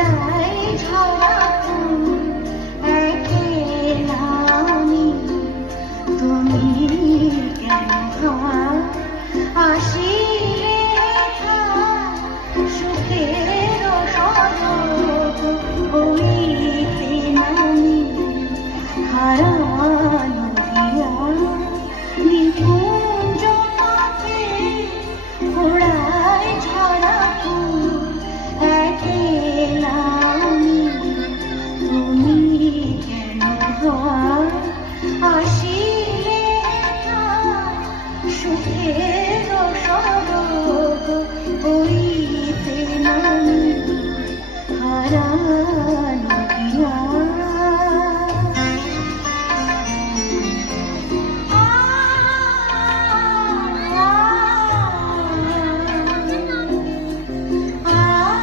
কুড়ায় ঝরা ফুল একেলা আমি, তুমি কেন আসিলে সুখের সজগ হইতে নামি হারা